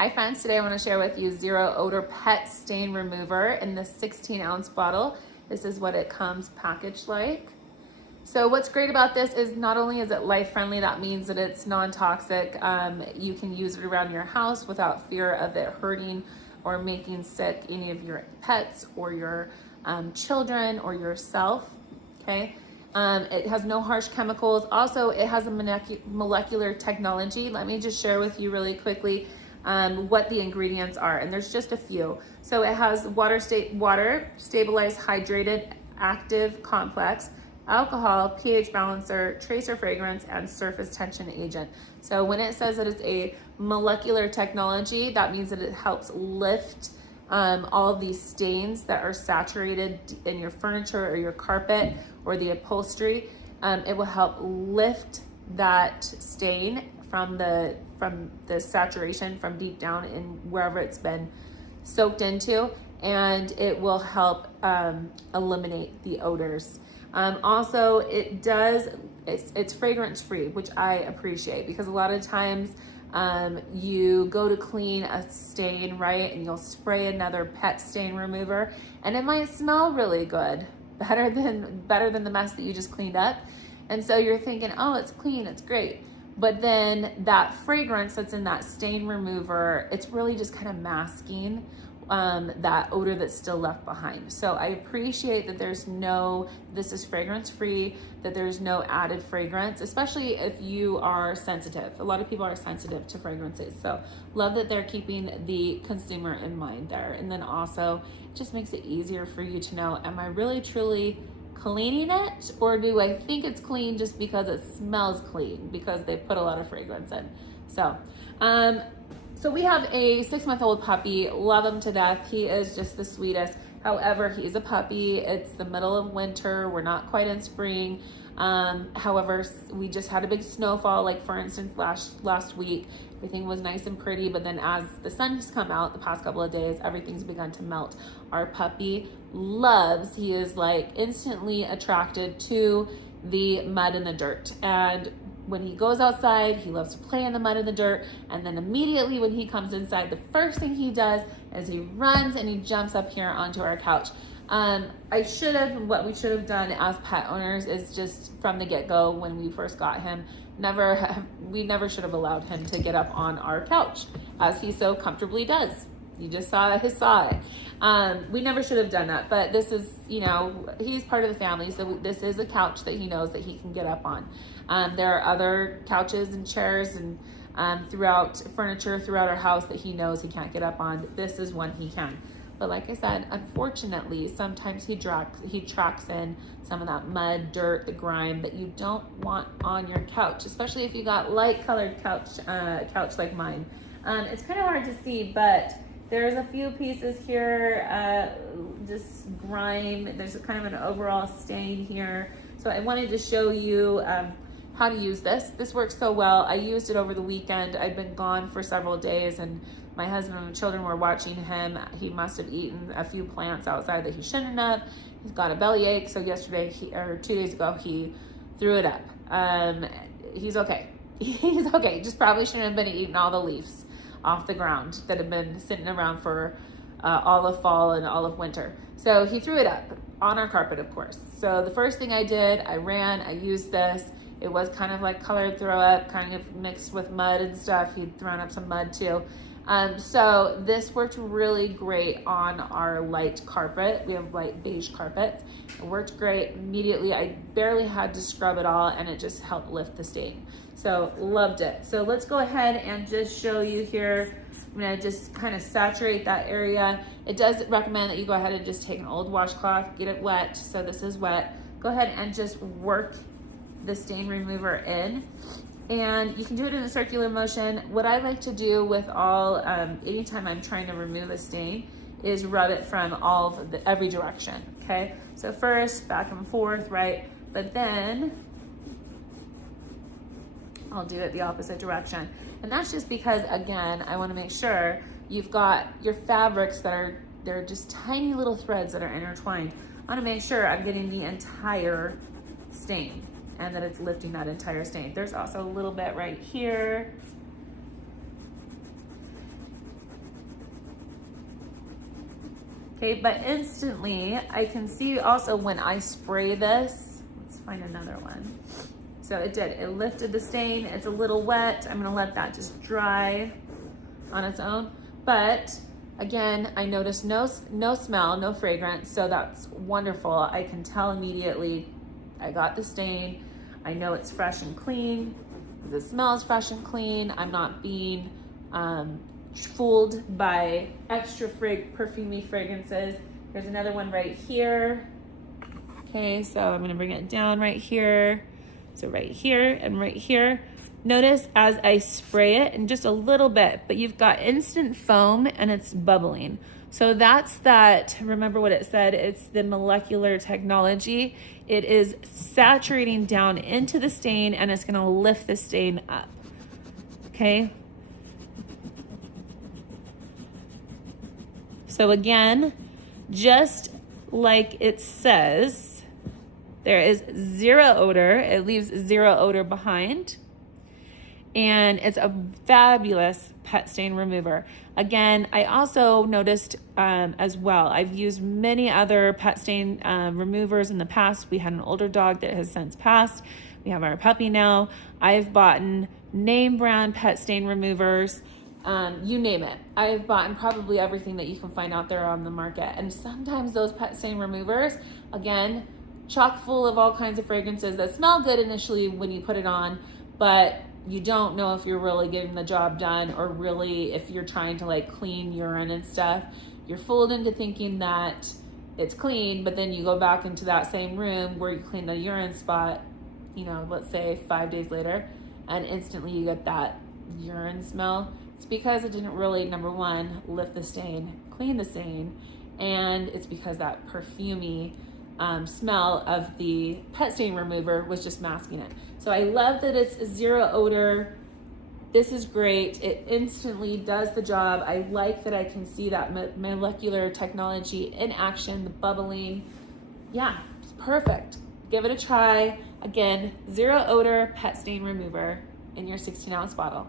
Hi friends, today I want to share with you Zero Odor Pet Stain Remover in the 16-ounce bottle. This is what it comes packaged like. So what's great about this is not only is it life friendly, that means that it's non-toxic. You can use it around your house without fear of it hurting or making sick any of your pets or your children or yourself, okay? It has no harsh chemicals. Also, it has a molecular technology. Let me just share with you really quickly what the ingredients are, and there's just a few. So it has water stabilized hydrated active complex, alcohol, pH balancer, tracer fragrance, and surface tension agent. So when it says that it's a molecular technology, that means that it helps lift all of these stains that are saturated in your furniture or your carpet or the upholstery. It will help lift that stain from the saturation from deep down in wherever it's been soaked into, and it will help eliminate the odors. Also, it's fragrance free, which I appreciate, because a lot of times you go to clean a stain, right, and you'll spray another pet stain remover and it might smell really good, better than the mess that you just cleaned up. And so you're thinking, oh, it's clean, it's great. But then that fragrance that's in that stain remover, it's really just kind of masking that odor that's still left behind. So I appreciate that this is fragrance free, that there's no added fragrance, especially if you are sensitive. A lot of people are sensitive to fragrances. So love that they're keeping the consumer in mind there. And then also it just makes it easier for you to know, am I really truly cleaning it, or do I think it's clean just because it smells clean because they put a lot of fragrance in? So we have a 6-month-old puppy, love him to death. He is just the sweetest. However, he's a puppy. It's the middle of winter. We're not quite in spring. However, we just had a big snowfall, like for instance, last week. Everything was nice and pretty, but then as the sun's come out the past couple of days, everything's begun to melt. Our puppy he is like instantly attracted to the mud and the dirt. And when he goes outside, he loves to play in the mud and the dirt. And then immediately when he comes inside, the first thing he does is he runs and he jumps up here onto our couch. What we should have done as pet owners is just from the get-go, when we first got him, we never should have allowed him to get up on our couch, as he so comfortably does. You just saw it. We never should have done that, but this is, he's part of the family, so this is a couch that he knows that he can get up on. There are other couches and chairs and furniture throughout our house that he knows he can't get up on. This is one he can. But like I said, unfortunately, sometimes he tracks in some of that mud, dirt, the grime that you don't want on your couch, especially if you got light colored couch like mine. It's kind of hard to see, but there's a few pieces here, just grime. There's kind of an overall stain here. So I wanted to show you how to use this. This works so well. I used it over the weekend. I'd been gone for several days, and my husband and children were watching him. He must have eaten a few plants outside that he shouldn't have. He's got a bellyache, so 2 days ago, he threw it up. He's okay. He's okay. Just probably shouldn't have been eating all the leaves off the ground that have been sitting around for all of fall and all of winter. So he threw it up on our carpet, of course. So the first thing I did, I used this. It was kind of like colored throw up, kind of mixed with mud and stuff. He'd thrown up some mud too. So this worked really great on our light carpet. We have light beige carpets. It worked great immediately. I barely had to scrub it all, and it just helped lift the stain. So loved it. So let's go ahead and just show you here. I'm gonna just kind of saturate that area. It does recommend that you go ahead and just take an old washcloth, get it wet. So this is wet. Go ahead and just work the stain remover in. And you can do it in a circular motion. What I like to do with anytime I'm trying to remove a stain, is rub it from every direction, okay? So first, back and forth, right? But then I'll do it the opposite direction. And that's just because, again, I wanna make sure you've got your fabrics they're just tiny little threads that are intertwined. I wanna make sure I'm getting the entire stain, and that it's lifting that entire stain. There's also a little bit right here. Okay, but instantly I can see also when I spray this, let's find another one. So it lifted the stain. It's a little wet. I'm gonna let that just dry on its own. But again, I noticed no smell, no fragrance, so that's wonderful. I can tell immediately I got the stain. I know it's fresh and clean. It smells fresh and clean. I'm not being fooled by extra perfumey fragrances. There's another one right here. Okay, so I'm gonna bring it down right here. So right here and right here. Notice as I spray it, and just a little bit, but you've got instant foam and it's bubbling. So that's that, remember what it said, it's the molecular technology. It is saturating down into the stain and it's gonna lift the stain up, okay? So again, just like it says, there is zero odor. It leaves zero odor behind. And it's a fabulous pet stain remover. Again, I also noticed as well, I've used many other pet stain removers in the past. We had an older dog that has since passed. We have our puppy now. I've bought name brand pet stain removers. You name it. I've bought probably everything that you can find out there on the market. And sometimes those pet stain removers, again, chock full of all kinds of fragrances that smell good initially when you put it on, but you don't know if you're really getting the job done or really if you're trying to like clean urine and stuff. You're fooled into thinking that it's clean, but then you go back into that same room where you clean the urine spot, you know, let's say 5 days later, and instantly you get that urine smell. It's because it didn't really, number one, lift the stain, clean the stain, and it's because that perfumey smell of the pet stain remover was just masking it. So I love that it's zero odor. This is great. It instantly does the job. I like that I can see that molecular technology in action, the bubbling. Yeah, it's perfect. Give it a try. Again, zero odor pet stain remover in your 16-ounce bottle.